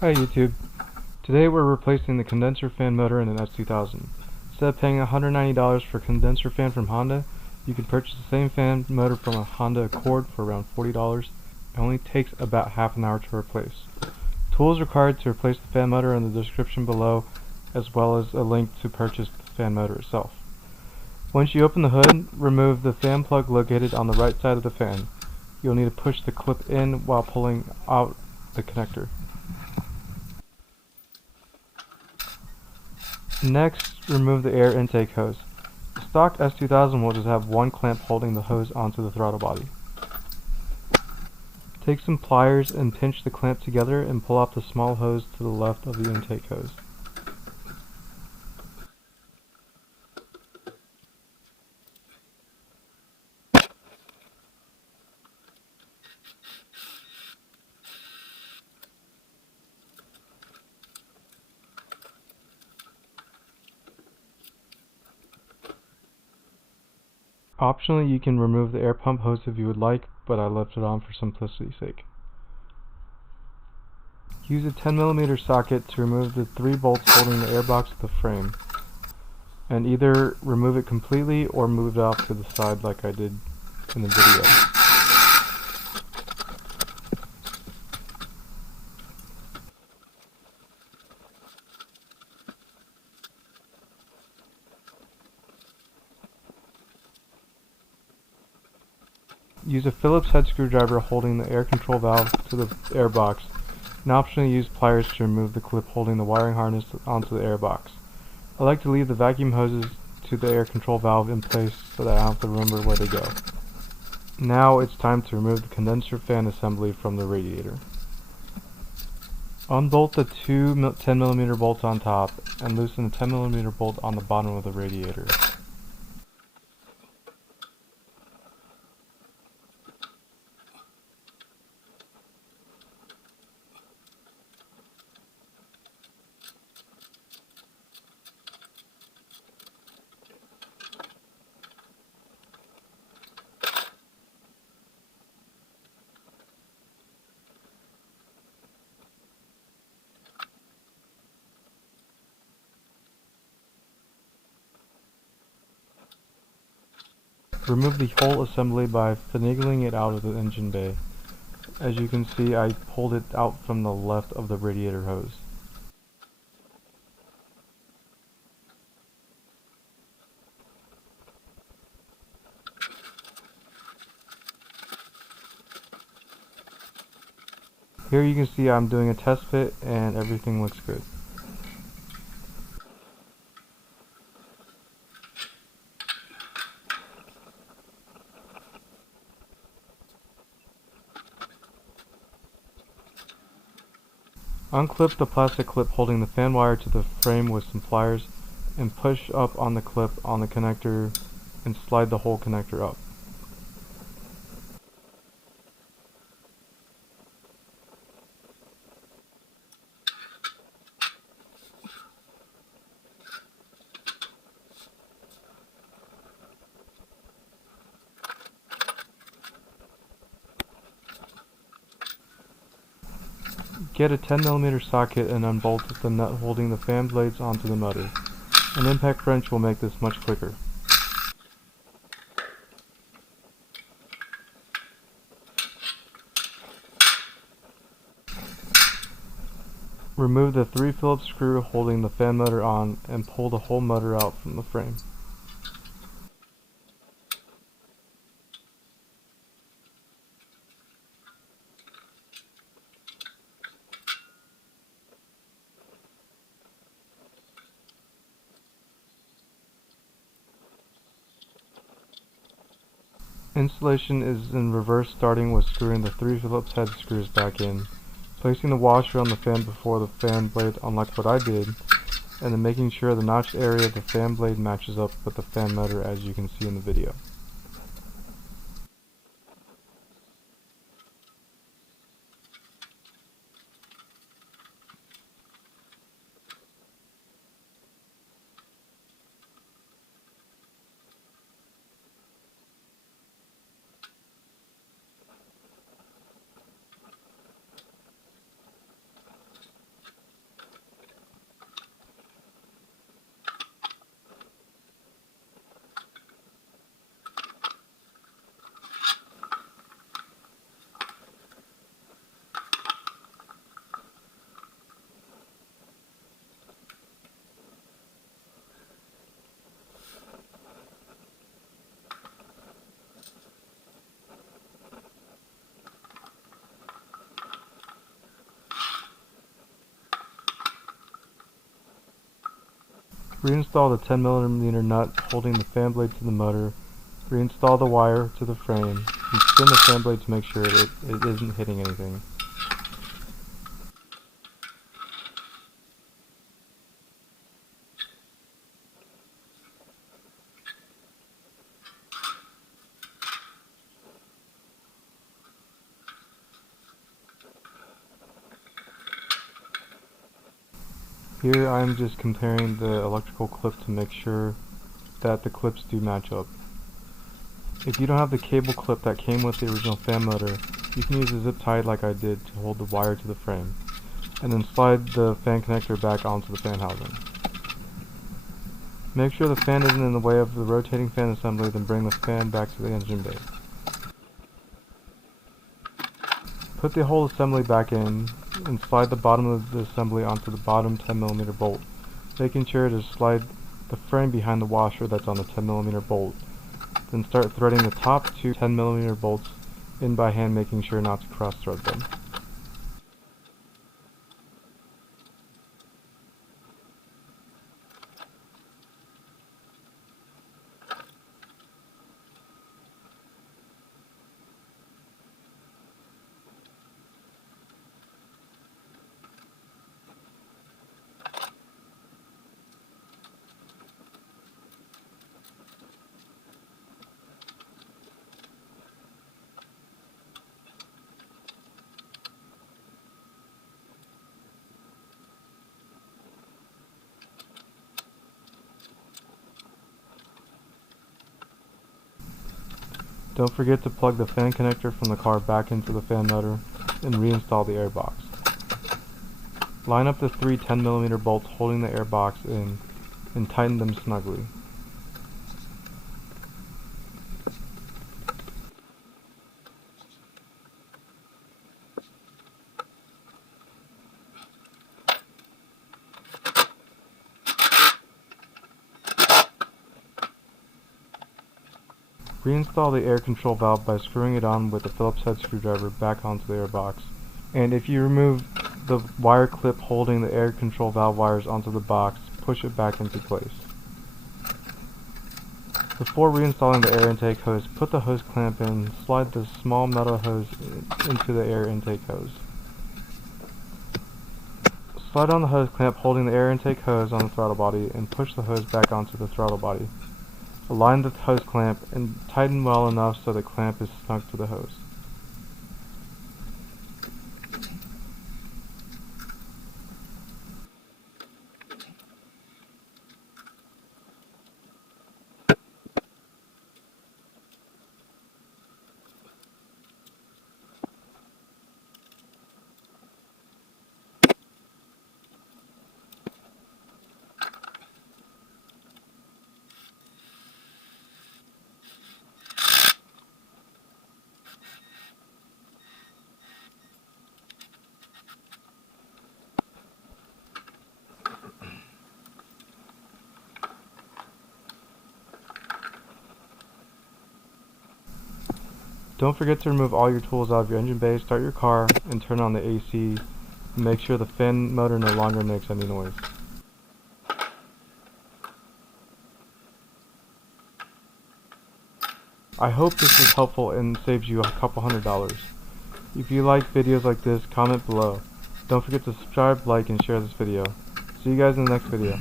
Hi YouTube. Today we're replacing the condenser fan motor in an S2000. Instead of paying $190 for a condenser fan from Honda, you can purchase the same fan motor from a Honda Accord for around $40. It only takes about half an hour to replace. Tools required to replace the fan motor are in the description below, as well as a link to purchase the fan motor itself. Once you open the hood, remove the fan plug located on the right side of the fan. You'll need to push the clip in while pulling out the connector. Next, remove the air intake hose. The stock S2000 will just have one clamp holding the hose onto the throttle body. Take some pliers and pinch the clamp together and pull off the small hose to the left of the intake hose. Optionally, you can remove the air pump hose if you would like, but I left it on for simplicity's sake. Use a 10mm socket to remove the 3 bolts holding the air box of the frame, and either remove it completely or move it off to the side like I did in the video. Use a Phillips head screwdriver holding the air control valve to the air box, and optionally use pliers to remove the clip holding the wiring harness onto the air box. I like to leave the vacuum hoses to the air control valve in place so that I don't have to remember where they go. Now it's time to remove the condenser fan assembly from the radiator. Unbolt the 2 10mm bolts on top and loosen the 10mm bolt on the bottom of the radiator. Remove the whole assembly by finagling it out of the engine bay. As you can see, I pulled it out from the left of the radiator hose. Here you can see I'm doing a test fit and everything looks good. Unclip the plastic clip holding the fan wire to the frame with some pliers and push up on the clip on the connector and slide the whole connector up. Get a 10mm socket and unbolt the nut holding the fan blades onto the motor. An impact wrench will make this much quicker. Remove the 3 Phillips screw holding the fan motor on and pull the whole motor out from the frame. Installation is in reverse, starting with screwing the 3 Phillips head screws back in, placing the washer on the fan before the fan blade unlike what I did, and then making sure the notched area of the fan blade matches up with the fan motor as you can see in the video. Reinstall the 10mm nut holding the fan blade to the motor, reinstall the wire to the frame, and spin the fan blade to make sure it isn't hitting anything. Here I'm just comparing the electrical clip to make sure that the clips do match up. If you don't have the cable clip that came with the original fan motor, you can use a zip tie like I did to hold the wire to the frame, and then slide the fan connector back onto the fan housing. Make sure the fan isn't in the way of the rotating fan assembly, then bring the fan back to the engine bay. Put the whole assembly back in and slide the bottom of the assembly onto the bottom 10mm bolt, making sure to slide the frame behind the washer that's on the 10mm bolt. Then start threading the top two 10mm bolts in by hand, making sure not to cross thread them. Don't forget to plug the fan connector from the car back into the fan motor and reinstall the air box. Line up the three 10mm bolts holding the air box in and tighten them snugly. Reinstall the air control valve by screwing it on with a Phillips head screwdriver back onto the air box. And if you remove the wire clip holding the air control valve wires onto the box, push it back into place. Before reinstalling the air intake hose, put the hose clamp in, slide the small metal hose into the air intake hose. Slide on the hose clamp holding the air intake hose on the throttle body and push the hose back onto the throttle body. Align the hose clamp and tighten well enough so the clamp is snug to the hose. Don't forget to remove all your tools out of your engine bay, start your car, and turn on the AC, and make sure the fan motor no longer makes any noise. I hope this is helpful and saves you a couple $100. If you like videos like this, comment below. Don't forget to subscribe, like, and share this video. See you guys in the next video.